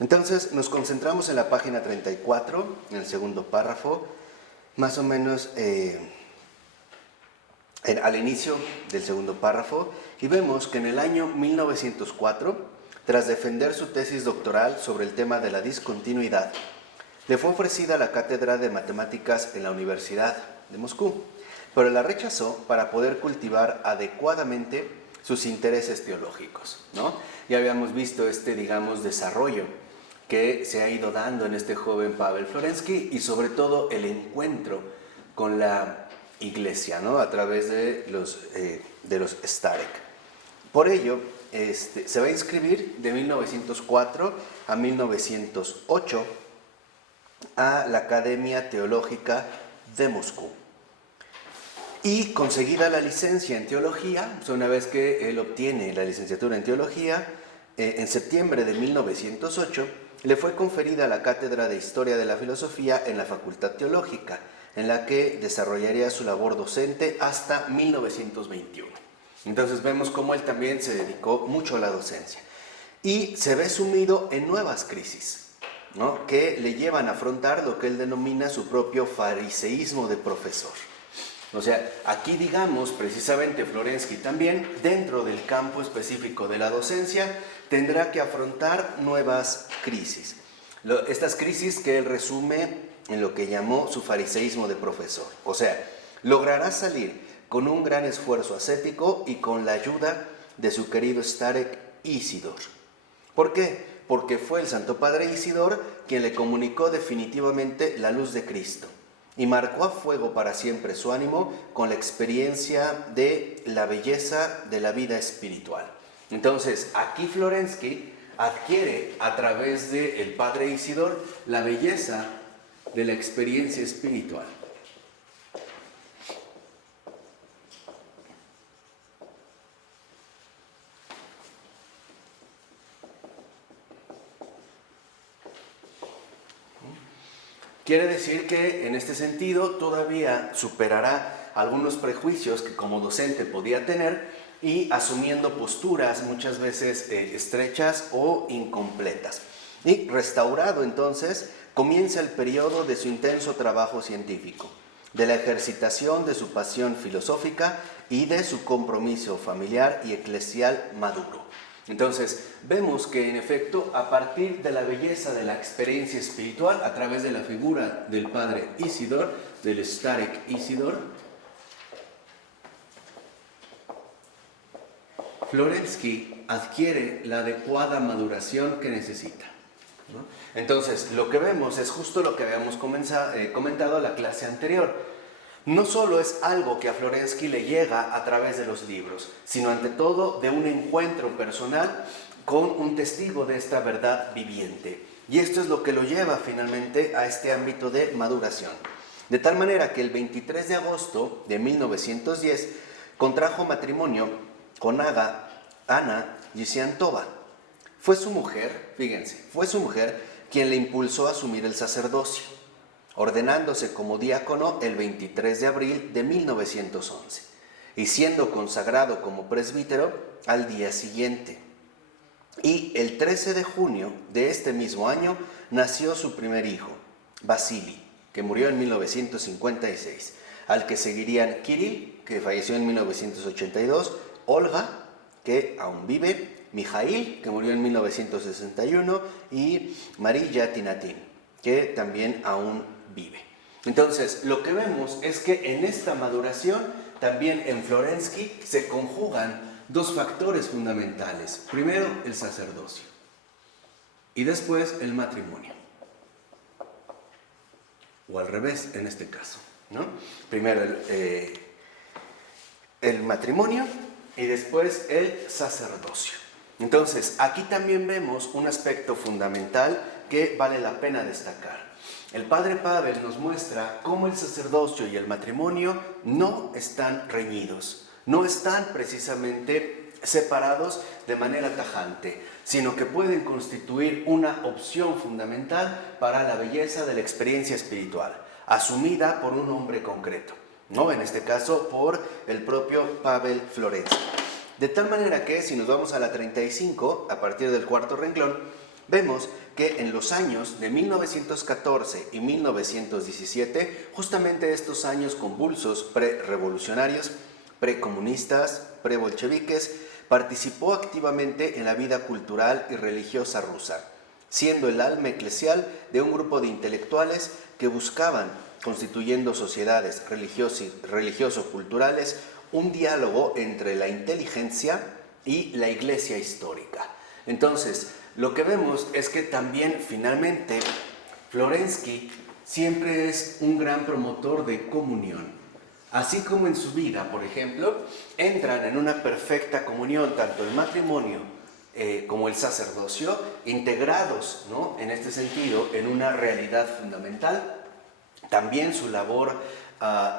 Entonces nos concentramos en la página 34, en el segundo párrafo, más o menos al inicio del segundo párrafo, y vemos que en el año 1904, tras defender su tesis doctoral sobre el tema de la discontinuidad, le fue ofrecida la cátedra de matemáticas en la Universidad de Moscú, pero la rechazó para poder cultivar adecuadamente sus intereses teológicos, ¿no? Ya habíamos visto digamos, desarrollo que se ha ido dando en este joven Pavel Florensky y sobre todo el encuentro con la iglesia, ¿no? A través de los Starek. Por ello, se va a inscribir de 1904 a 1908 a la Academia Teológica de Moscú. Y conseguida la licencia en teología, una vez que él obtiene la licenciatura en teología, en septiembre de 1908, le fue conferida la cátedra de Historia de la Filosofía en la Facultad Teológica, en la que desarrollaría su labor docente hasta 1921. Entonces vemos cómo él también se dedicó mucho a la docencia. Y se ve sumido en nuevas crisis, ¿no? Que le llevan a afrontar lo que él denomina su propio fariseísmo de profesor. O sea, aquí digamos, precisamente Florensky también, dentro del campo específico de la docencia, tendrá que afrontar nuevas crisis. Estas crisis que él resume en lo que llamó su fariseísmo de profesor. O sea, logrará salir con un gran esfuerzo ascético y con la ayuda de su querido Starek Isidor. ¿Por qué? Porque fue el Santo Padre Isidor quien le comunicó definitivamente la luz de Cristo y marcó a fuego para siempre su ánimo con la experiencia de la belleza de la vida espiritual. Entonces, aquí Florensky adquiere a través del Padre Isidor la belleza de la experiencia espiritual. Quiere decir que en este sentido todavía superará algunos prejuicios que como docente podía tener y asumiendo posturas muchas veces estrechas o incompletas. Y restaurado entonces comienza el periodo de su intenso trabajo científico, de la ejercitación de su pasión filosófica y de su compromiso familiar y eclesial maduro. Entonces, vemos que en efecto, a partir de la belleza de la experiencia espiritual, a través de la figura del padre Isidor, del Starek Isidor, Florensky adquiere la adecuada maduración que necesita, ¿no? Entonces, lo que vemos es justo lo que habíamos comentado en la clase anterior. No solo es algo que a Florensky le llega a través de los libros, sino ante todo de un encuentro personal con un testigo de esta verdad viviente. Y esto es lo que lo lleva finalmente a este ámbito de maduración. De tal manera que el 23 de agosto de 1910 contrajo matrimonio con Ana Yisiantova. Fue su mujer, fíjense, fue su mujer quien le impulsó a asumir el sacerdocio, ordenándose como diácono el 23 de abril de 1911 y siendo consagrado como presbítero al día siguiente. Y el 13 de junio de este mismo año nació su primer hijo, Vasily, que murió en 1956, al que seguirían Kirill, que falleció en 1982, Olga, que aún vive, Mijail, que murió en 1961, y María Tinatín, que también aún vive. Entonces, lo que vemos es que en esta maduración, también en Florensky, se conjugan dos factores fundamentales. Primero, el sacerdocio y después el matrimonio. O al revés, en este caso, ¿no? Primero el matrimonio y después el sacerdocio. Entonces, aquí también vemos un aspecto fundamental que vale la pena destacar. El padre Pavel nos muestra cómo el sacerdocio y el matrimonio no están reñidos, no están precisamente separados de manera tajante, sino que pueden constituir una opción fundamental para la belleza de la experiencia espiritual, asumida por un hombre concreto, ¿no? En este caso, por el propio Pavel Florensky. De tal manera que, si nos vamos a la 35, a partir del cuarto renglón, vemos que en los años de 1914 y 1917, justamente estos años convulsos pre-revolucionarios, precomunistas, pre-bolcheviques, participó activamente en la vida cultural y religiosa rusa, siendo el alma eclesial de un grupo de intelectuales que buscaban, constituyendo sociedades religioso-culturales, un diálogo entre la inteligencia y la iglesia histórica. Entonces, lo que vemos es que también finalmente Florensky siempre es un gran promotor de comunión. Así como en su vida, por ejemplo, entran en una perfecta comunión tanto el matrimonio como el sacerdocio, integrados, ¿no?, en este sentido, en una realidad fundamental. También su labor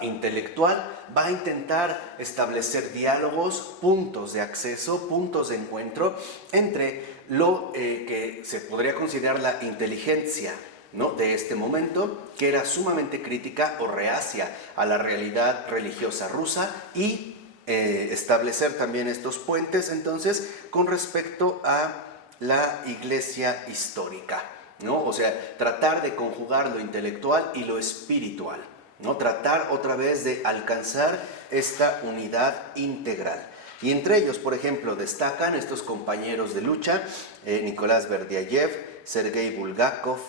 intelectual va a intentar establecer diálogos, puntos de acceso, puntos de encuentro entre lo que se podría considerar la inteligencia, ¿no?, de este momento, que era sumamente crítica o reacia a la realidad religiosa rusa, y establecer también estos puentes entonces con respecto a la iglesia histórica, ¿no? O sea, tratar de conjugar lo intelectual y lo espiritual, ¿no? Tratar otra vez de alcanzar esta unidad integral. Y entre ellos, por ejemplo, destacan estos compañeros de lucha, Nicolás Berdyaev, Sergei Bulgakov,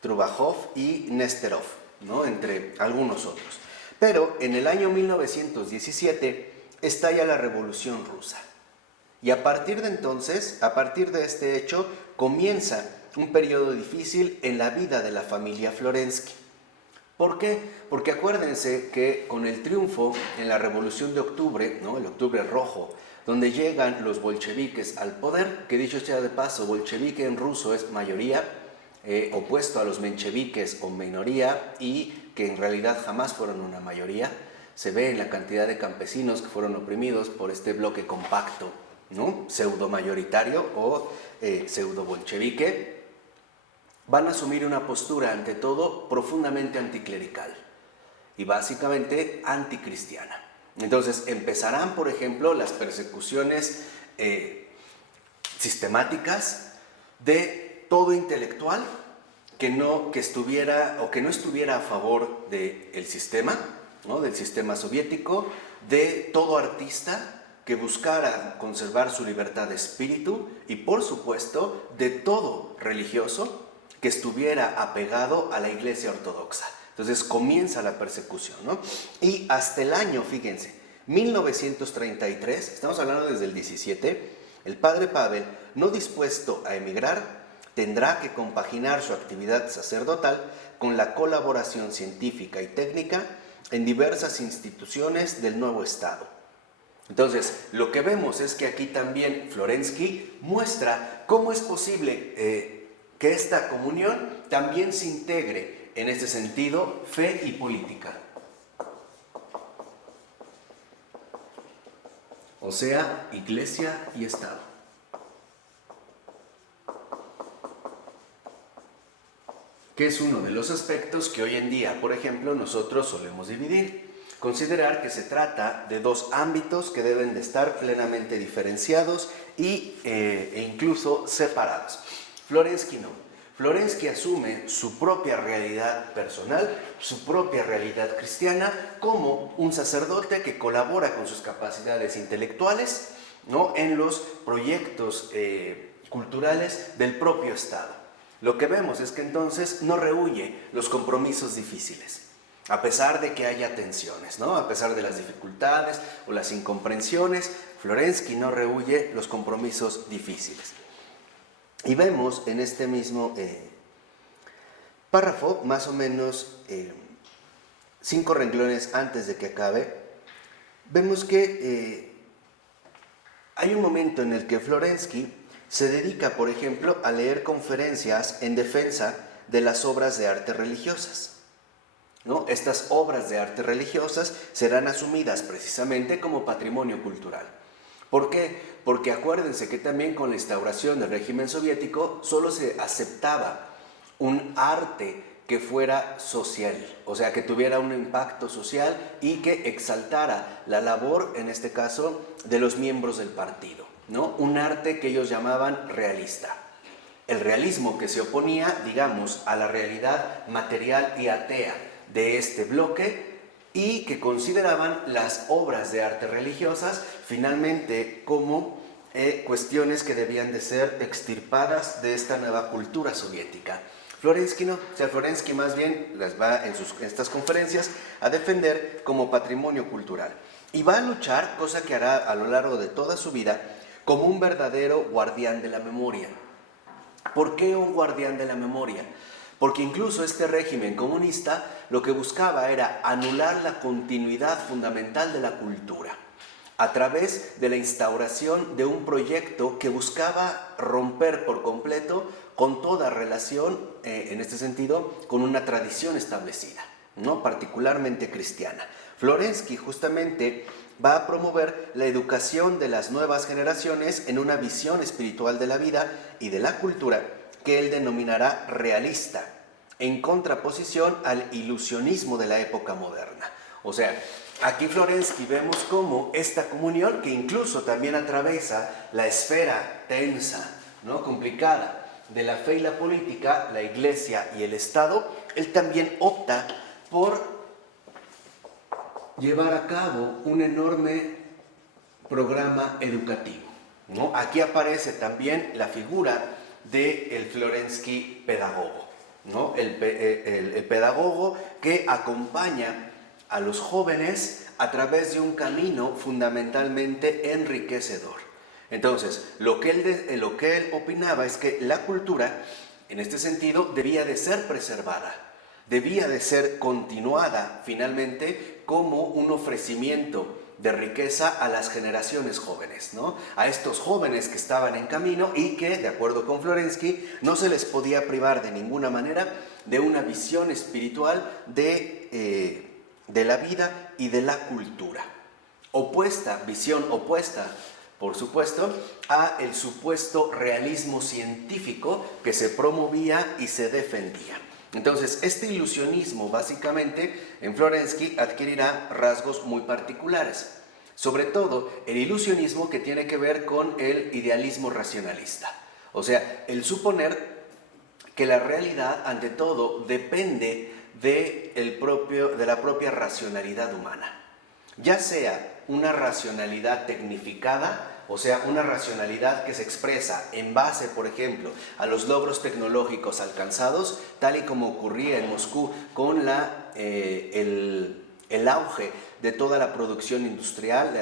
Trubajov y Nesterov, ¿no?, entre algunos otros. Pero en el año 1917 estalla la Revolución Rusa. Y a partir de entonces, a partir de este hecho, comienza un periodo difícil en la vida de la familia Florensky. ¿Por qué? Porque acuérdense que con el triunfo en la Revolución de Octubre, ¿no?, el Octubre Rojo, donde llegan los bolcheviques al poder, que dicho sea de paso, bolchevique en ruso es mayoría, opuesto a los mencheviques o minoría, y que en realidad jamás fueron una mayoría. Se ve en la cantidad de campesinos que fueron oprimidos por este bloque compacto, ¿no?, pseudo mayoritario o pseudo bolchevique. Van a asumir una postura, ante todo, profundamente anticlerical y básicamente anticristiana. Entonces empezarán, por ejemplo, las persecuciones sistemáticas de todo intelectual que no estuviera a favor del sistema, ¿no?, del sistema soviético, de todo artista que buscara conservar su libertad de espíritu, y por supuesto de todo religioso que estuviera apegado a la Iglesia Ortodoxa. Entonces comienza la persecución, ¿no? Y hasta el año, fíjense, 1933, estamos hablando desde el 17, el padre Pavel, no dispuesto a emigrar, tendrá que compaginar su actividad sacerdotal con la colaboración científica y técnica en diversas instituciones del nuevo Estado. Entonces, lo que vemos es que aquí también Florensky muestra cómo es posible que esta comunión también se integre en este sentido fe y política. O sea, iglesia y Estado. Que es uno de los aspectos que hoy en día, por ejemplo, nosotros solemos dividir. Considerar que se trata de dos ámbitos que deben de estar plenamente diferenciados e incluso separados. Florensky no. Florensky asume su propia realidad personal, su propia realidad cristiana, como un sacerdote que colabora con sus capacidades intelectuales, ¿no?, en los proyectos culturales del propio Estado. Lo que vemos es que entonces no rehúye los compromisos difíciles, a pesar de que haya tensiones, ¿no?, a pesar de las dificultades o las incomprensiones, Florensky no rehúye los compromisos difíciles. Y vemos en este mismo párrafo, más o menos 5 renglones antes de que acabe, vemos que hay un momento en el que Florensky se dedica, por ejemplo, a leer conferencias en defensa de las obras de arte religiosas, ¿no? Estas obras de arte religiosas serán asumidas precisamente como patrimonio cultural. ¿Por qué? Porque acuérdense que también con la instauración del régimen soviético solo se aceptaba un arte que fuera social, o sea, que tuviera un impacto social y que exaltara la labor, en este caso, de los miembros del partido, ¿no? Un arte que ellos llamaban realista. El realismo que se oponía, digamos, a la realidad material y atea de este bloque y que consideraban las obras de arte religiosas finalmente como cuestiones que debían de ser extirpadas de esta nueva cultura soviética. Florensky no, o sea, Florensky más bien las va en estas conferencias a defender como patrimonio cultural y va a luchar, cosa que hará a lo largo de toda su vida, como un verdadero guardián de la memoria. ¿Por qué un guardián de la memoria? Porque incluso este régimen comunista lo que buscaba era anular la continuidad fundamental de la cultura a través de la instauración de un proyecto que buscaba romper por completo con toda relación, en este sentido, con una tradición establecida, ¿no? Particularmente cristiana. Florensky justamente va a promover la educación de las nuevas generaciones en una visión espiritual de la vida y de la cultura que él denominará realista, en contraposición al ilusionismo de la época moderna. O sea, aquí Florensky vemos cómo esta comunión, que incluso también atraviesa la esfera tensa, ¿no? Complicada, de la fe y la política, la iglesia y el Estado, él también opta por llevar a cabo un enorme programa educativo, ¿no? Aquí aparece también la figura del Florensky pedagogo, ¿no? El pedagogo que acompaña a los jóvenes a través de un camino fundamentalmente enriquecedor. Entonces, lo que él opinaba es que la cultura, en este sentido, debía de ser preservada, debía de ser continuada finalmente como un ofrecimiento de riqueza a las generaciones jóvenes, ¿no? A estos jóvenes que estaban en camino y que, de acuerdo con Florensky, no se les podía privar de ninguna manera de una visión espiritual de la vida y de la cultura. Visión opuesta, por supuesto, a el supuesto realismo científico que se promovía y se defendía. Entonces, este ilusionismo, básicamente, en Florensky adquirirá rasgos muy particulares. Sobre todo, el ilusionismo que tiene que ver con el idealismo racionalista. O sea, el suponer que la realidad, ante todo, depende de la propia racionalidad humana. Ya sea una racionalidad tecnificada, o sea, una racionalidad que se expresa en base, por ejemplo, a los logros tecnológicos alcanzados, tal y como ocurría en Moscú con el auge de toda la producción industrial,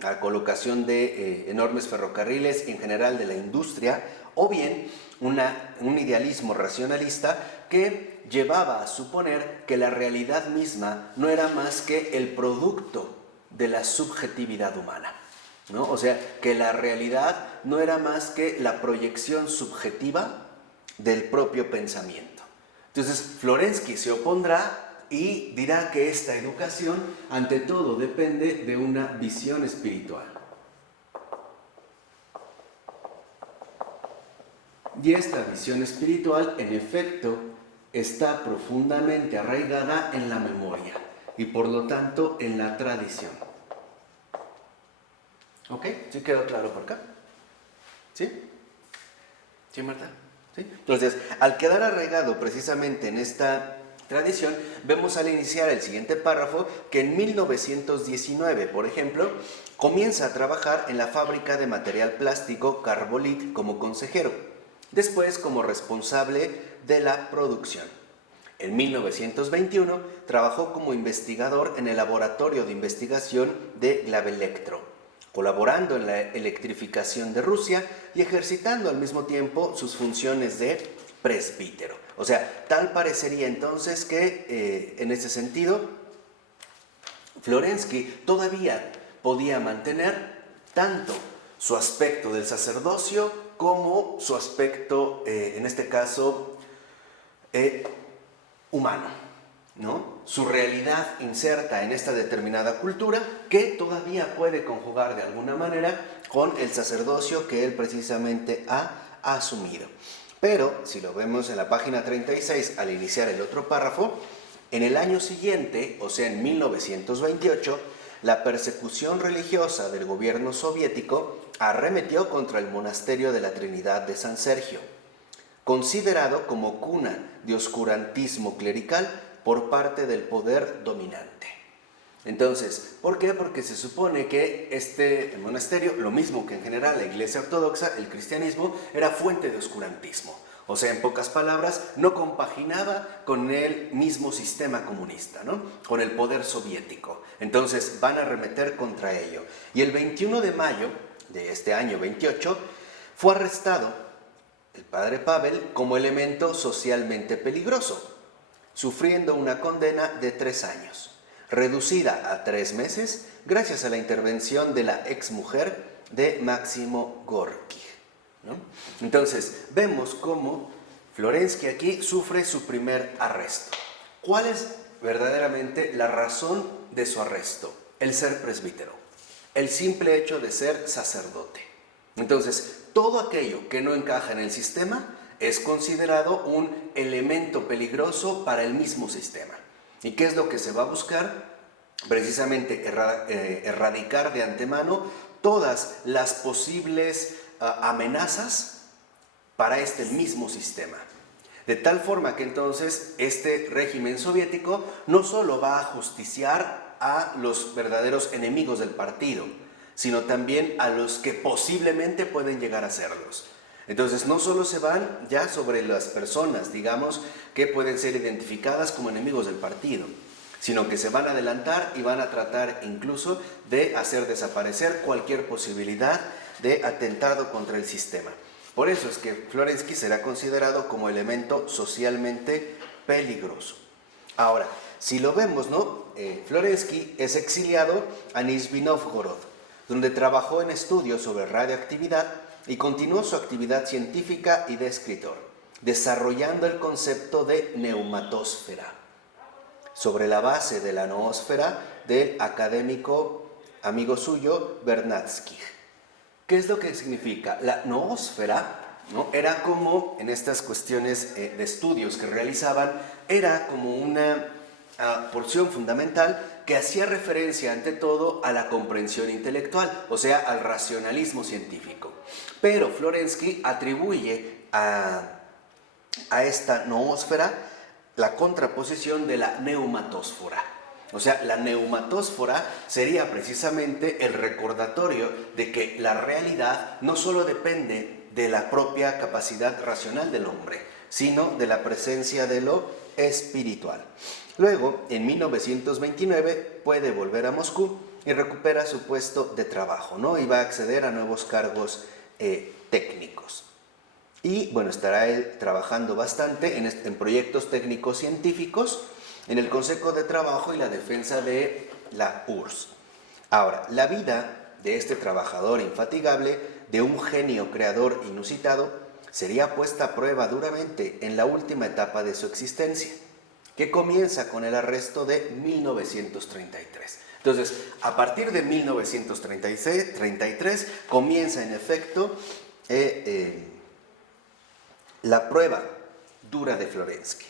la colocación de enormes ferrocarriles, en general de la industria, o bien un idealismo racionalista que llevaba a suponer que la realidad misma no era más que el producto de la subjetividad humana, ¿no? O sea, que la realidad no era más que la proyección subjetiva del propio pensamiento. Entonces, Florensky se opondrá y dirá que esta educación, ante todo, depende de una visión espiritual. Y esta visión espiritual, en efecto, está profundamente arraigada en la memoria y por lo tanto en la tradición. ¿Ok? ¿Sí quedó claro por acá? ¿Sí? ¿Sí, Marta? ¿Sí? Entonces, al quedar arraigado precisamente en esta tradición, vemos al iniciar el siguiente párrafo que en 1919, por ejemplo, comienza a trabajar en la fábrica de material plástico Carbolit como consejero, después como responsable de la producción. En 1921 trabajó como investigador en el laboratorio de investigación de Glavelectro, colaborando en la electrificación de Rusia y ejercitando al mismo tiempo sus funciones de presbítero. O sea, tal parecería entonces que en ese sentido Florensky todavía podía mantener tanto su aspecto del sacerdocio como su aspecto, en este caso, humano, ¿no? Su realidad inserta en esta determinada cultura que todavía puede conjugar de alguna manera con el sacerdocio que él precisamente ha asumido. Pero, si lo vemos en la página 36, al iniciar el otro párrafo, en el año siguiente, o sea en 1928, la persecución religiosa del gobierno soviético arremetió contra el monasterio de la Trinidad de San Sergio. considerado como cuna de oscurantismo clerical por parte del poder dominante. Entonces, ¿por qué? Porque se supone que el monasterio, lo mismo que en general la Iglesia Ortodoxa, el cristianismo, era fuente de oscurantismo. O sea, en pocas palabras, no compaginaba con el mismo sistema comunista, ¿no? Con el poder soviético. Entonces, van a arremeter contra ello. Y el 21 de mayo de este año 28, fue arrestado el padre Pavel como elemento socialmente peligroso, sufriendo una condena de 3 años, reducida a 3 meses gracias a la intervención de la exmujer de Máximo Gorki, ¿no? Entonces, vemos cómo Florensky aquí sufre su primer arresto. ¿Cuál es verdaderamente la razón de su arresto? El ser presbítero, el simple hecho de ser sacerdote. Entonces, todo aquello que no encaja en el sistema es considerado un elemento peligroso para el mismo sistema. ¿Y qué es lo que se va a buscar? Precisamente erradicar de antemano todas las posibles amenazas para este mismo sistema. De tal forma que entonces este régimen soviético no solo va a justiciar a los verdaderos enemigos del partido, sino también a los que posiblemente pueden llegar a serlos. Entonces no solo se van ya sobre las personas, digamos, que pueden ser identificadas como enemigos del partido, sino que se van a adelantar y van a tratar incluso de hacer desaparecer cualquier posibilidad de atentado contra el sistema. Por eso es que Florensky será considerado como elemento socialmente peligroso. Ahora, si lo vemos, ¿no? Florensky es exiliado a Nizhny Novgorod, donde trabajó en estudios sobre radioactividad y continuó su actividad científica y de escritor, desarrollando el concepto de neumatósfera, sobre la base de la noósfera del académico amigo suyo Vernadsky. ¿Qué es lo que significa? La noósfera, ¿no? Era como, en estas cuestiones de estudios que realizaban, era como una porción fundamental que hacía referencia ante todo a la comprensión intelectual, o sea, al racionalismo científico. Pero Florensky atribuye a esta noósfera la contraposición de la neumatósfera. O sea, la neumatósfera sería precisamente el recordatorio de que la realidad no solo depende de la propia capacidad racional del hombre, sino de la presencia de lo espiritual. Luego, en 1929, puede volver a Moscú y recupera su puesto de trabajo, ¿no? Y va a acceder a nuevos cargos técnicos. Y bueno, estará él trabajando bastante en proyectos técnicos científicos, en el Consejo de Trabajo y la defensa de la URSS. Ahora, la vida de este trabajador infatigable, de un genio creador inusitado, sería puesta a prueba duramente en la última etapa de su existencia, que comienza con el arresto de 1933. Entonces, a partir de 1933 comienza en efecto la prueba dura de Florensky.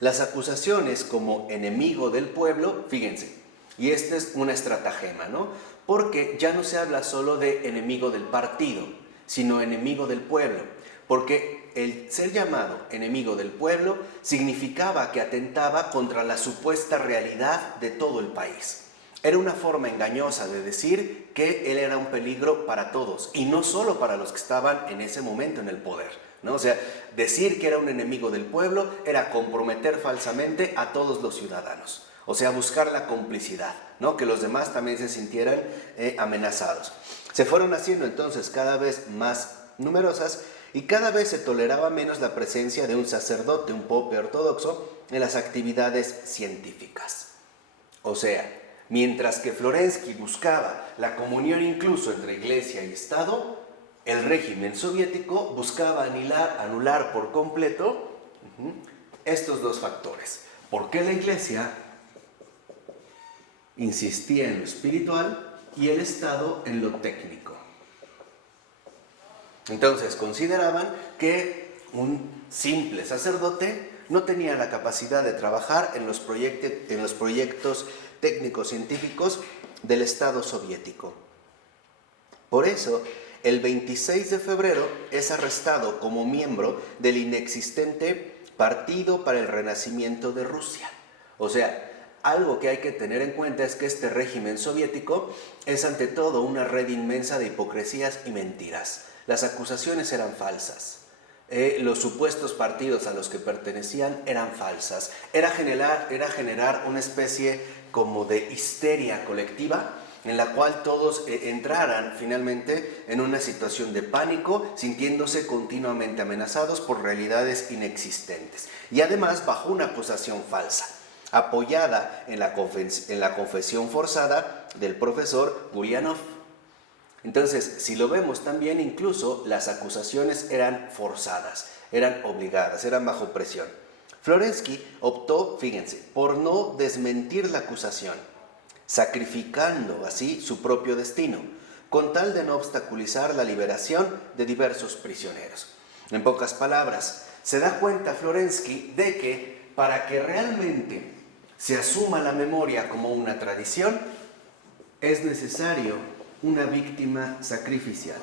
Las acusaciones como enemigo del pueblo, fíjense, y esta es una estratagema, ¿no? Porque ya no se habla solo de enemigo del partido, sino enemigo del pueblo, porque el ser llamado enemigo del pueblo significaba que atentaba contra la supuesta realidad de todo el país. Era una forma engañosa de decir que él era un peligro para todos, y no solo para los que estaban en ese momento en el poder, ¿no? O sea, decir que era un enemigo del pueblo era comprometer falsamente a todos los ciudadanos. O sea, buscar la complicidad, ¿no? Que los demás también se sintieran amenazados. Se fueron haciendo entonces cada vez más numerosas y cada vez se toleraba menos la presencia de un sacerdote, un pope ortodoxo, en las actividades científicas. O sea, mientras que Florensky buscaba la comunión incluso entre Iglesia y Estado, el régimen soviético buscaba anular por completo estos dos factores. ¿Por qué la Iglesia insistía en lo espiritual y el Estado en lo técnico? Entonces consideraban que un simple sacerdote no tenía la capacidad de trabajar en los proyectos técnicos científicos del Estado soviético. Por eso El 26 de febrero es arrestado como miembro del inexistente Partido para el Renacimiento de Rusia. O sea, algo que hay que tener en cuenta es que este régimen soviético es ante todo una red inmensa de hipocresías y mentiras. Las acusaciones eran falsas. Los supuestos partidos a los que pertenecían eran falsas. Era generar una especie como de histeria colectiva en la cual todos entraran finalmente en una situación de pánico, sintiéndose continuamente amenazados por realidades inexistentes. Y además bajo una acusación falsa, apoyada en la confesión forzada del profesor Gurianov. Entonces, si lo vemos también, incluso las acusaciones eran forzadas, eran obligadas, eran bajo presión. Florensky optó, fíjense, por no desmentir la acusación, sacrificando así su propio destino, con tal de no obstaculizar la liberación de diversos prisioneros. En pocas palabras, se da cuenta Florensky de que para que realmente se asuma la memoria como una tradición, es necesario una víctima sacrificial.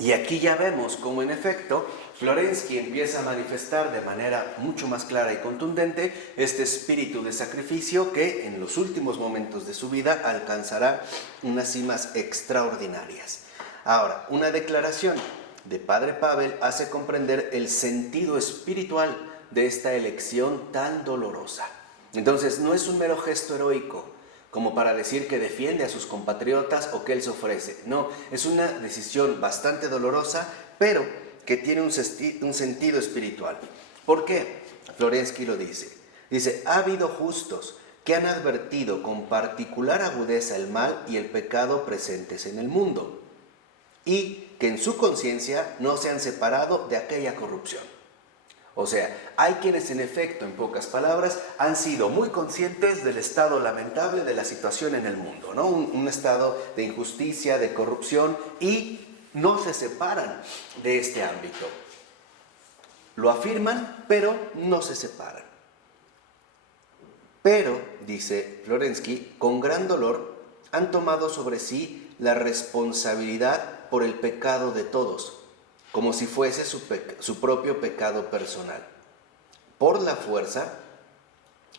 Y aquí ya vemos cómo en efecto Florensky empieza a manifestar de manera mucho más clara y contundente este espíritu de sacrificio que en los últimos momentos de su vida alcanzará unas cimas extraordinarias. Ahora, una declaración de Padre Pavel hace comprender el sentido espiritual de esta elección tan dolorosa. Entonces, no es un mero gesto heroico, como para decir que defiende a sus compatriotas o que él se ofrece. No, es una decisión bastante dolorosa, pero que tiene un sentido espiritual. ¿Por qué? Florensky lo dice. Dice, ha habido justos que han advertido con particular agudeza el mal y el pecado presentes en el mundo, y que en su conciencia no se han separado de aquella corrupción. O sea, hay quienes en efecto, en pocas palabras, han sido muy conscientes del estado lamentable de la situación en el mundo, ¿no? Un estado de injusticia, de corrupción, y no se separan de este ámbito. Lo afirman, pero no se separan. Pero, dice Florensky, con gran dolor han tomado sobre sí la responsabilidad por el pecado de todos, como si fuese su propio pecado personal, por la fuerza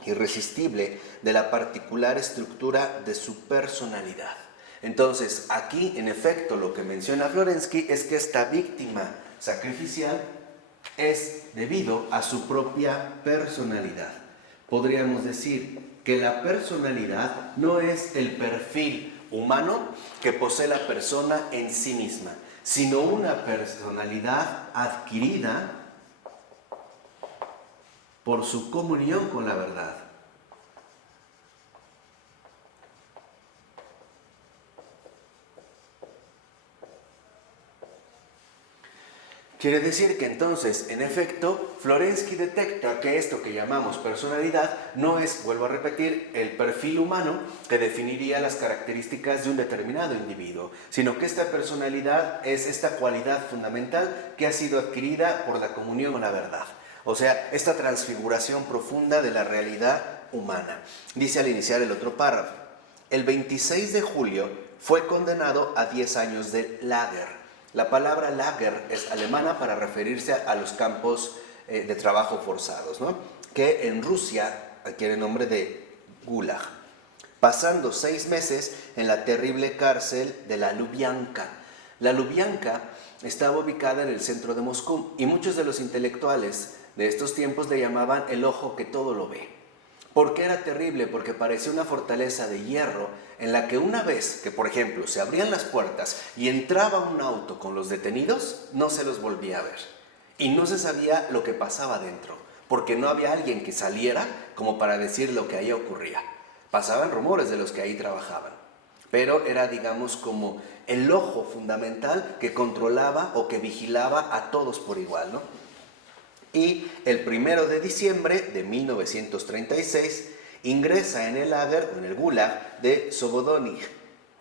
irresistible de la particular estructura de su personalidad. Entonces, aquí, en efecto, lo que menciona Florensky es que esta víctima sacrificial es debido a su propia personalidad. Podríamos decir que la personalidad no es el perfil humano que posee la persona en sí misma, sino una personalidad adquirida por su comunión con la verdad. Quiere decir que entonces, en efecto, Florensky detecta que esto que llamamos personalidad no es, vuelvo a repetir, el perfil humano que definiría las características de un determinado individuo, sino que esta personalidad es esta cualidad fundamental que ha sido adquirida por la comunión con la verdad. O sea, esta transfiguración profunda de la realidad humana. Dice al iniciar el otro párrafo, el 26 de julio fue condenado a 10 años de Lager. La palabra Lager es alemana para referirse a los campos de trabajo forzados, ¿no? Que en Rusia adquiere el nombre de Gulag, pasando 6 meses en la terrible cárcel de la Lubyanka. La Lubyanka estaba ubicada en el centro de Moscú y muchos de los intelectuales de estos tiempos le llamaban el ojo que todo lo ve. ¿Por qué era terrible? Porque parecía una fortaleza de hierro en la que una vez que, por ejemplo, se abrían las puertas y entraba un auto con los detenidos, no se los volvía a ver. Y no se sabía lo que pasaba dentro, porque no había alguien que saliera como para decir lo que ahí ocurría. Pasaban rumores de los que ahí trabajaban, pero era, digamos, como el ojo fundamental que controlaba o que vigilaba a todos por igual, ¿no? Y el 1 de diciembre de 1936 ingresa en el lager, en el Gulag de Sobodonig,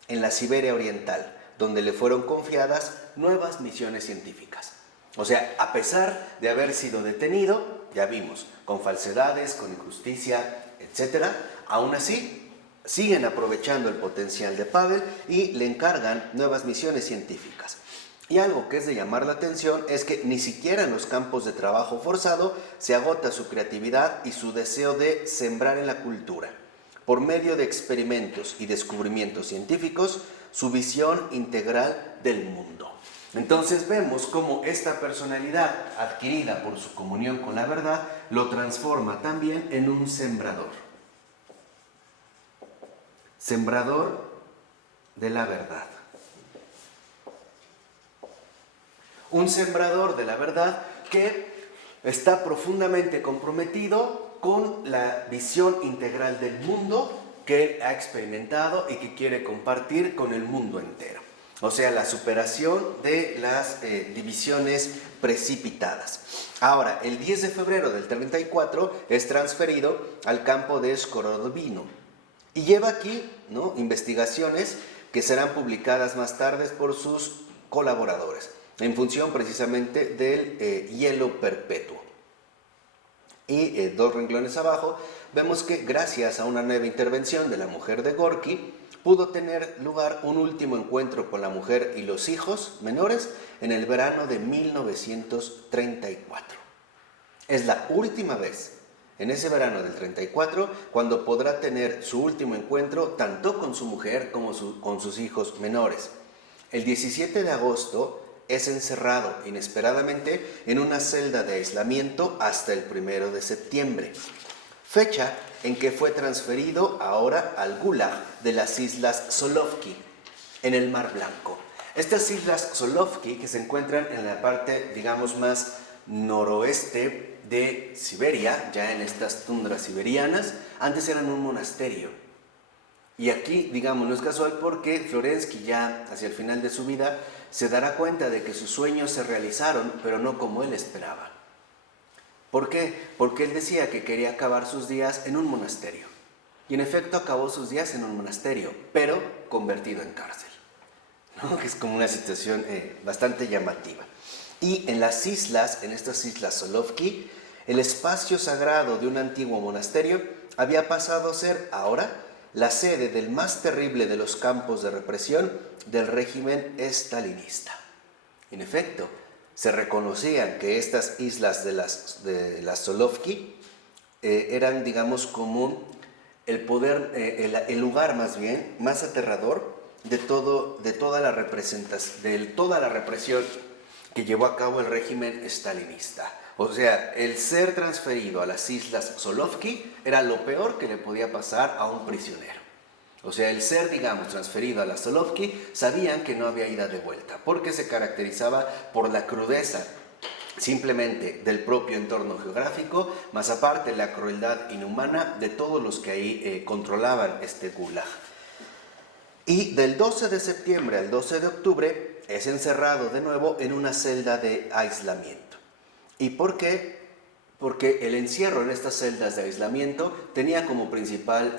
en la Siberia Oriental, donde le fueron confiadas nuevas misiones científicas. O sea, a pesar de haber sido detenido, ya vimos, con falsedades, con injusticia, etc., aún así siguen aprovechando el potencial de Pavel y le encargan nuevas misiones científicas. Y algo que es de llamar la atención es que ni siquiera en los campos de trabajo forzado se agota su creatividad y su deseo de sembrar en la cultura. Por medio de experimentos y descubrimientos científicos, su visión integral del mundo. Entonces vemos cómo esta personalidad adquirida por su comunión con la verdad lo transforma también en un sembrador. Sembrador de la verdad. Un sembrador de la verdad que está profundamente comprometido con la visión integral del mundo que ha experimentado y que quiere compartir con el mundo entero. O sea, la superación de las divisiones precipitadas. Ahora, el 10 de febrero del 34 es transferido al campo de Skorodovino y lleva aquí, ¿no?, investigaciones que serán publicadas más tarde por sus colaboradores, en función precisamente del hielo perpetuo. Y dos renglones abajo vemos que gracias a una nueva intervención de la mujer de Gorky, pudo tener lugar un último encuentro con la mujer y los hijos menores en el verano de 1934. Es la última vez, en ese verano del 34, cuando podrá tener su último encuentro tanto con su mujer como con sus hijos menores. El 17 de agosto es encerrado inesperadamente en una celda de aislamiento hasta el 1 de septiembre, fecha en que fue transferido ahora al Gulag de las Islas Solovki, en el Mar Blanco. Estas Islas Solovki, que se encuentran en la parte, digamos, más noroeste de Siberia, ya en estas tundras siberianas, antes eran un monasterio. Y aquí, digamos, no es casual porque Florensky ya hacia el final de su vida se dará cuenta de que sus sueños se realizaron, pero no como él esperaba. ¿Por qué? Porque él decía que quería acabar sus días en un monasterio. Y en efecto acabó sus días en un monasterio, pero convertido en cárcel, ¿no? Que es como una situación bastante llamativa. Y en las islas, en estas islas Solovki, el espacio sagrado de un antiguo monasterio había pasado a ser ahora la sede del más terrible de los campos de represión del régimen estalinista. En efecto, se reconocían que estas islas de las Solovki eran, digamos, como el lugar más bien, más aterrador de toda la represión que llevó a cabo el régimen estalinista. O sea, el ser transferido a las islas Solovki era lo peor que le podía pasar a un prisionero. O sea, el ser, digamos, transferido a las Solovki, sabían que no había ida de vuelta, porque se caracterizaba por la crudeza simplemente del propio entorno geográfico, más aparte la crueldad inhumana de todos los que ahí controlaban este gulag. Y del 12 de septiembre al 12 de octubre es encerrado de nuevo en una celda de aislamiento. ¿Y por qué? Porque el encierro en estas celdas de aislamiento tenía como principal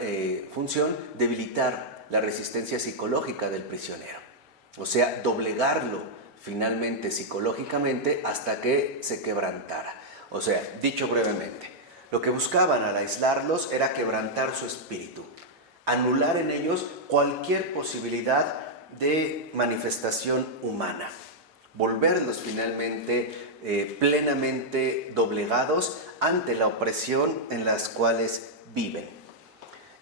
función debilitar la resistencia psicológica del prisionero. O sea, doblegarlo finalmente psicológicamente hasta que se quebrantara. O sea, dicho brevemente, lo que buscaban al aislarlos era quebrantar su espíritu, anular en ellos cualquier posibilidad de manifestación humana, volverlos finalmente plenamente doblegados ante la opresión en las cuales viven.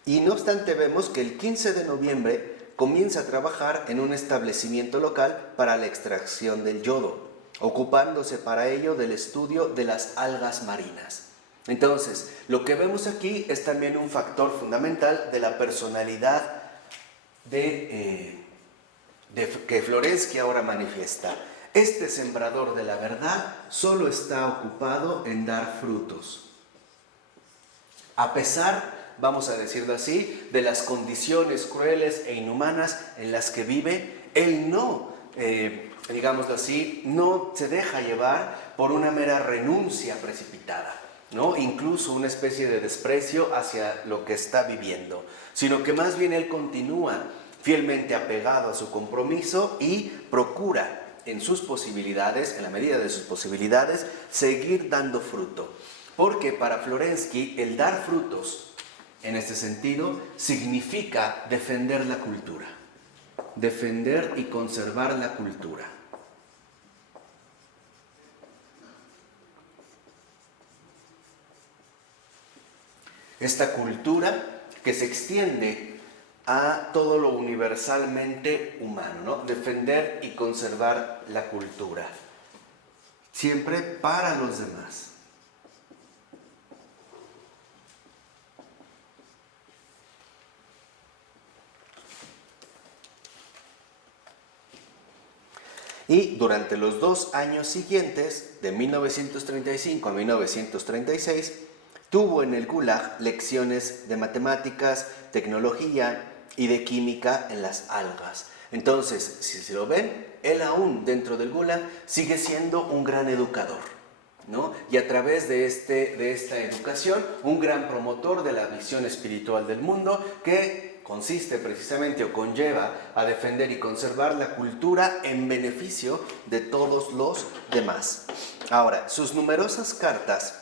Y no obstante vemos que el 15 de noviembre comienza a trabajar en un establecimiento local para la extracción del yodo, ocupándose para ello del estudio de las algas marinas. Entonces, lo que vemos aquí es también un factor fundamental de la personalidad que Florensky ahora manifiesta. Este sembrador de la verdad solo está ocupado en dar frutos. A pesar, vamos a decirlo así, de las condiciones crueles e inhumanas en las que vive, él no, digámoslo así, no se deja llevar por una mera renuncia precipitada, ¿no? Incluso una especie de desprecio hacia lo que está viviendo, sino que más bien él continúa fielmente apegado a su compromiso y procura en sus posibilidades, en la medida de sus posibilidades, seguir dando fruto. Porque para Florensky el dar frutos en este sentido, significa defender la cultura, defender y conservar la cultura. Esta cultura que se extiende a todo lo universalmente humano, ¿no? Defender y conservar la cultura, siempre para los demás. Y durante los 2 años siguientes, de 1935 a 1936, tuvo en el Gulag lecciones de matemáticas, tecnología y de química en las algas. Entonces, si se lo ven, él aún dentro del Gulag sigue siendo un gran educador, ¿no? Y a través de esta educación, un gran promotor de la visión espiritual del mundo que consiste precisamente o conlleva a defender y conservar la cultura en beneficio de todos los demás. Ahora, sus numerosas cartas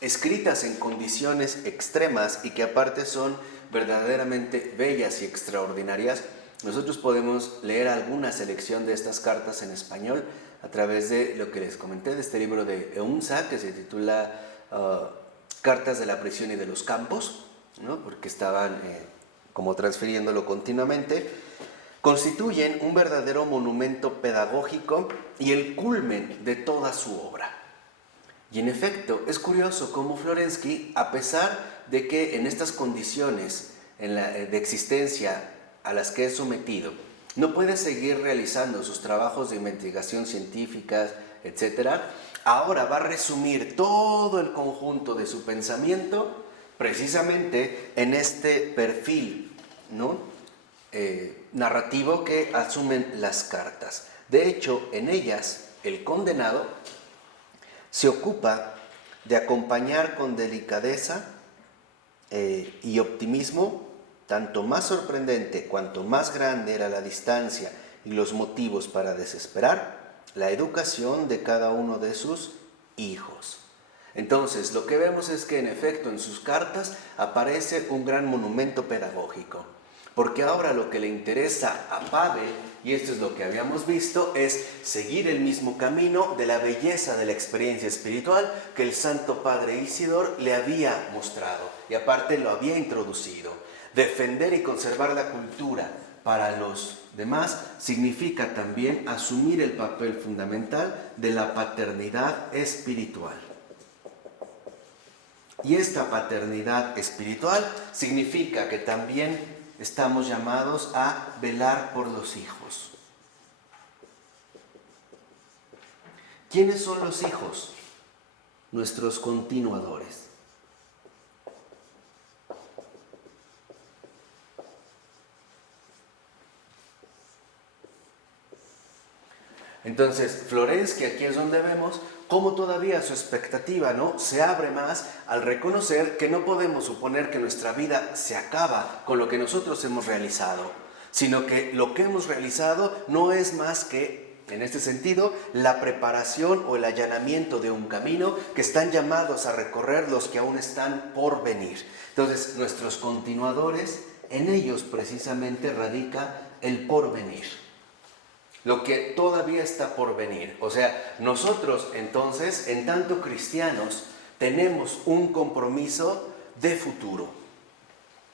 escritas en condiciones extremas y que aparte son verdaderamente bellas y extraordinarias, nosotros podemos leer alguna selección de estas cartas en español a través de lo que les comenté, de este libro de Eunsa que se titula Cartas de la prisión y de los campos, ¿no? Porque estaban como transfiriéndolo continuamente. Constituyen un verdadero monumento pedagógico y el culmen de toda su obra. Y en efecto, es curioso cómo Florensky, a pesar de que en estas condiciones de existencia a las que es sometido, no puede seguir realizando sus trabajos de investigación científica, etc., ahora va a resumir todo el conjunto de su pensamiento precisamente en este perfil, ¿no? Narrativo que asumen las cartas. De hecho, en ellas, el condenado se ocupa de acompañar con delicadeza y optimismo, tanto más sorprendente cuanto más grande era la distancia y los motivos para desesperar, la educación de cada uno de sus hijos. Entonces, lo que vemos es que en efecto en sus cartas aparece un gran monumento pedagógico, porque ahora lo que le interesa a Pavel, y esto es lo que habíamos visto, es seguir el mismo camino de la belleza de la experiencia espiritual que el Santo Padre Isidor le había mostrado y aparte lo había introducido. Defender y conservar la cultura para los demás significa también asumir el papel fundamental de la paternidad espiritual. Y esta paternidad espiritual significa que también estamos llamados a velar por los hijos. ¿Quiénes son los hijos? Nuestros continuadores. Entonces, Florensky aquí es donde vemos cómo todavía su expectativa, ¿no?, se abre más al reconocer que no podemos suponer que nuestra vida se acaba con lo que nosotros hemos realizado, sino que lo que hemos realizado no es más que, en este sentido, la preparación o el allanamiento de un camino que están llamados a recorrer los que aún están por venir. Entonces, nuestros continuadores, en ellos precisamente radica el porvenir. Lo que todavía está por venir. O sea, nosotros entonces, en tanto cristianos, tenemos un compromiso de futuro.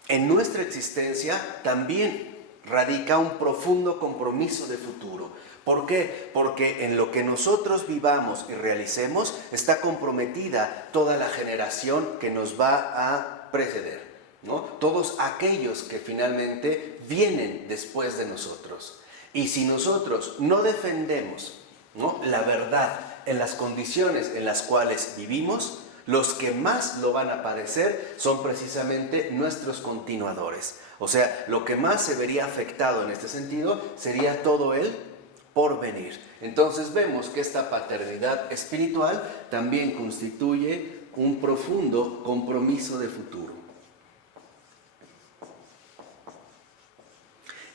En nuestra existencia también radica un profundo compromiso de futuro. ¿Por qué? Porque en lo que nosotros vivamos y realicemos está comprometida toda la generación que nos va a preceder, ¿no? Todos aquellos que finalmente vienen después de nosotros. Y si nosotros no defendemos, ¿no?, la verdad en las condiciones en las cuales vivimos, los que más lo van a padecer son precisamente nuestros continuadores. O sea, lo que más se vería afectado en este sentido sería todo el porvenir. Entonces vemos que esta paternidad espiritual también constituye un profundo compromiso de futuro.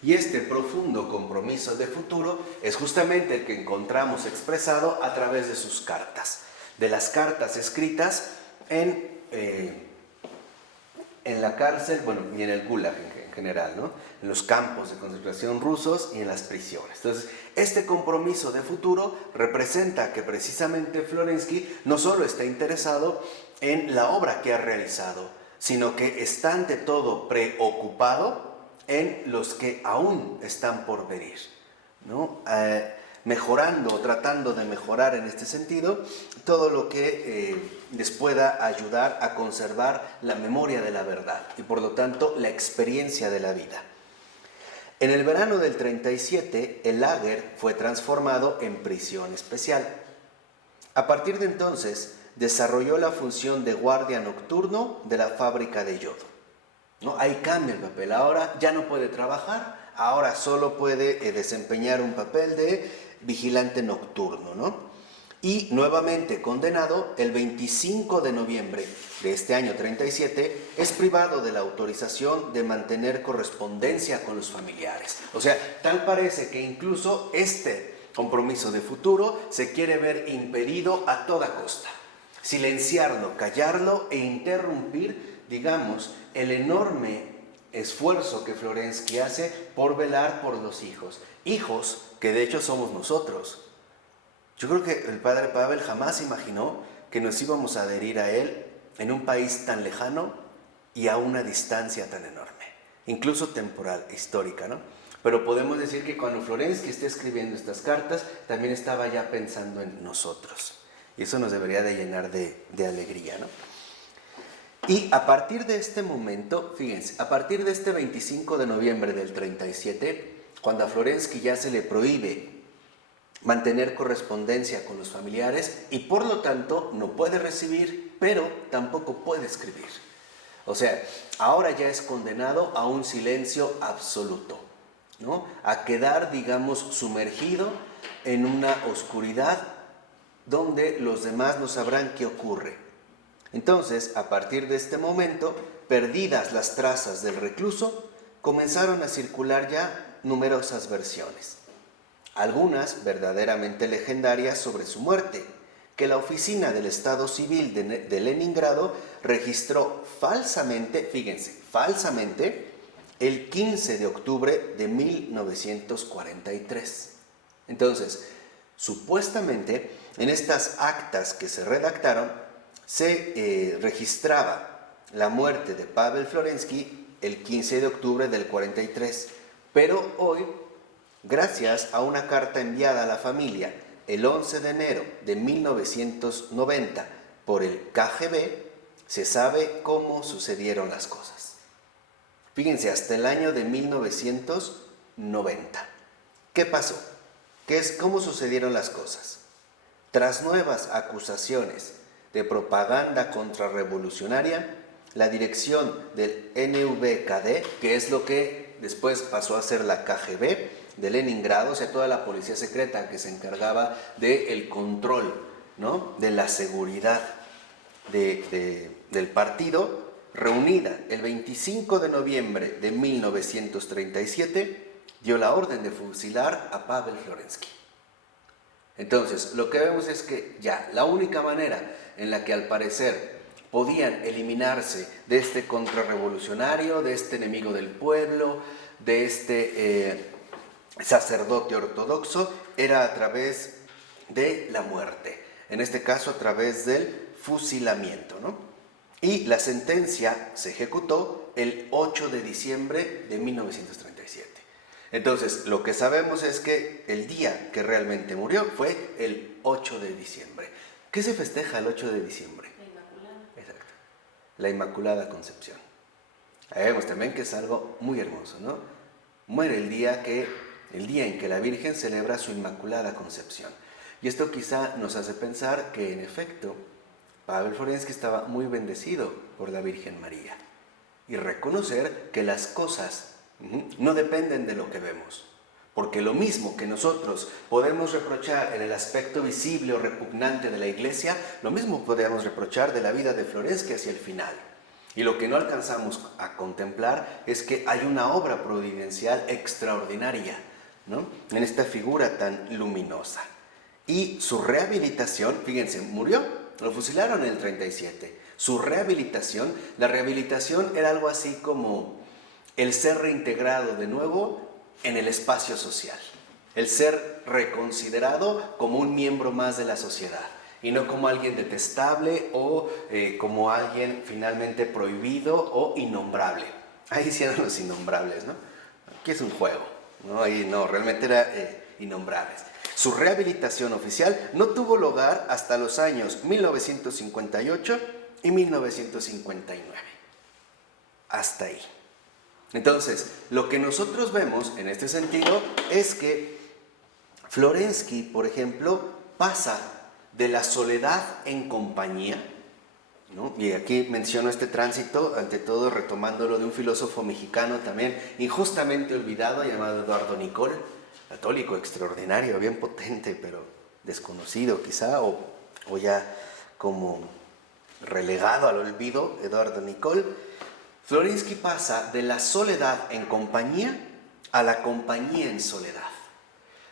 Y este profundo compromiso de futuro es justamente el que encontramos expresado a través de sus cartas, de las cartas escritas en en la cárcel, bueno, y en el Gulag en general, ¿no? En los campos de concentración rusos y en las prisiones. Entonces, este compromiso de futuro representa que precisamente Florensky no solo está interesado en la obra que ha realizado, sino que está ante todo preocupado en los que aún están por venir, ¿no? Mejorando o tratando de mejorar en este sentido todo lo que les pueda ayudar a conservar la memoria de la verdad y por lo tanto la experiencia de la vida. En el verano del 37, el lager fue transformado en prisión especial. A partir de entonces, desarrolló la función de guardia nocturno de la fábrica de yodo, ¿no? Ahí cambia el papel, ahora ya no puede trabajar, ahora solo puede desempeñar un papel de vigilante nocturno, ¿no? Y nuevamente condenado, el 25 de noviembre de este año 37, es privado de la autorización de mantener correspondencia con los familiares. O sea, tal parece que incluso este compromiso de futuro se quiere ver impedido a toda costa. Silenciarlo, callarlo e interrumpir, digamos, el enorme esfuerzo que Florensky hace por velar por los hijos. Hijos que de hecho somos nosotros. Yo creo que el padre Pavel jamás imaginó que nos íbamos a adherir a él en un país tan lejano y a una distancia tan enorme, incluso temporal, histórica, ¿no? Pero podemos decir que cuando Florensky está escribiendo estas cartas, también estaba ya pensando en nosotros. Y eso nos debería de llenar de alegría, ¿no? Y a partir de este momento, fíjense, a partir de este 25 de noviembre del 37, cuando a Florensky ya se le prohíbe mantener correspondencia con los familiares y por lo tanto no puede recibir, pero tampoco puede escribir. O sea, ahora ya es condenado a un silencio absoluto, ¿no? A quedar, digamos, sumergido en una oscuridad donde los demás no sabrán qué ocurre. Entonces, a partir de este momento, perdidas las trazas del recluso, comenzaron a circular ya numerosas versiones. Algunas verdaderamente legendarias sobre su muerte, que la oficina del Estado Civil de Leningrado registró falsamente, fíjense, falsamente, el 15 de octubre de 1943. Entonces, supuestamente, en estas actas que se redactaron, se registraba la muerte de Pavel Florensky el 15 de octubre del 43, pero hoy, gracias a una carta enviada a la familia el 11 de enero de 1990 por el KGB, se sabe cómo sucedieron las cosas. Fíjense, hasta el año de 1990. ¿Qué pasó? ¿Cómo sucedieron las cosas? Tras nuevas acusaciones de propaganda contrarrevolucionaria, la dirección del NVKD, que es lo que después pasó a ser la KGB de Leningrado, o sea, toda la policía secreta que se encargaba del control, ¿no?, de la seguridad del partido, reunida el 25 de noviembre de 1937, dio la orden de fusilar a Pavel Florensky. Entonces, lo que vemos es que ya la única manera en la que al parecer podían eliminarse de este contrarrevolucionario, de este enemigo del pueblo, de este sacerdote ortodoxo, era a través de la muerte, en este caso a través del fusilamiento, ¿no? Y la sentencia se ejecutó el 8 de diciembre de 1937. Entonces, lo que sabemos es que el día que realmente murió fue el 8 de diciembre. ¿Qué se festeja el 8 de diciembre? La Inmaculada. Exacto. La Inmaculada Concepción. Ahí vemos también que es algo muy hermoso, ¿no? Muere el día en que la Virgen celebra su Inmaculada Concepción. Y esto quizá nos hace pensar que, en efecto, Pavel Florensky estaba muy bendecido por la Virgen María. Y reconocer que las cosas no dependen de lo que vemos. Porque lo mismo que nosotros podemos reprochar en el aspecto visible o repugnante de la Iglesia, lo mismo podemos reprochar de la vida de Florensky hacia el final. Y lo que no alcanzamos a contemplar es que hay una obra providencial extraordinaria, ¿no?, en esta figura tan luminosa. Y su rehabilitación, fíjense, murió lo fusilaron en el 37. Su rehabilitación, la rehabilitación era algo así como el ser reintegrado de nuevo en el espacio social, el ser reconsiderado como un miembro más de la sociedad y no como alguien detestable o como alguien finalmente prohibido o innombrable. Ahí sí eran los innombrables, ¿no? Aquí es un juego, ¿no? Ahí no, realmente era innombrables. Su rehabilitación oficial no tuvo lugar hasta los años 1958 y 1959. Hasta ahí. Entonces, lo que nosotros vemos en este sentido es que Florensky, por ejemplo, pasa de la soledad en compañía, ¿no? Y aquí menciono este tránsito, ante todo retomándolo de un filósofo mexicano también injustamente olvidado, llamado Eduardo Nicol, católico extraordinario, bien potente, pero desconocido quizá, o ya como relegado al olvido, Eduardo Nicol. Florensky pasa de la soledad en compañía a la compañía en soledad.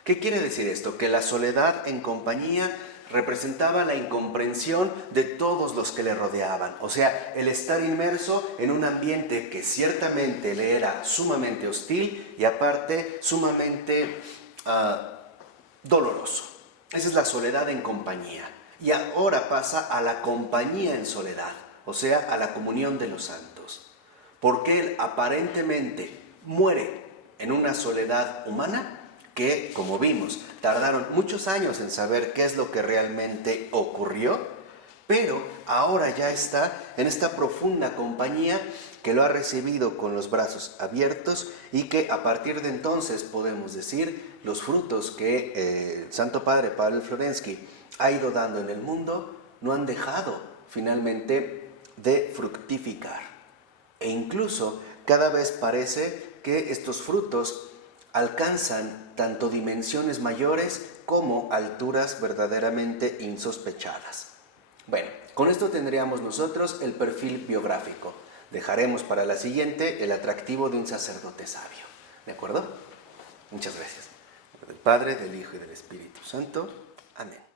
¿Qué quiere decir esto? Que la soledad en compañía representaba la incomprensión de todos los que le rodeaban, o sea, el estar inmerso en un ambiente que ciertamente le era sumamente hostil y aparte sumamente doloroso. Esa es la soledad en compañía. Y ahora pasa a la compañía en soledad, o sea, a la comunión de los santos. Porque él aparentemente muere en una soledad humana que, como vimos, tardaron muchos años en saber qué es lo que realmente ocurrió, pero ahora ya está en esta profunda compañía que lo ha recibido con los brazos abiertos y que a partir de entonces podemos decir los frutos que el Santo Padre Pablo Florensky ha ido dando en el mundo no han dejado finalmente de fructificar. E incluso cada vez parece que estos frutos alcanzan tanto dimensiones mayores como alturas verdaderamente insospechadas. Bueno, con esto tendríamos nosotros el perfil biográfico. Dejaremos para la siguiente el atractivo de un sacerdote sabio. ¿De acuerdo? Muchas gracias. Del Padre, del Hijo y del Espíritu Santo. Amén.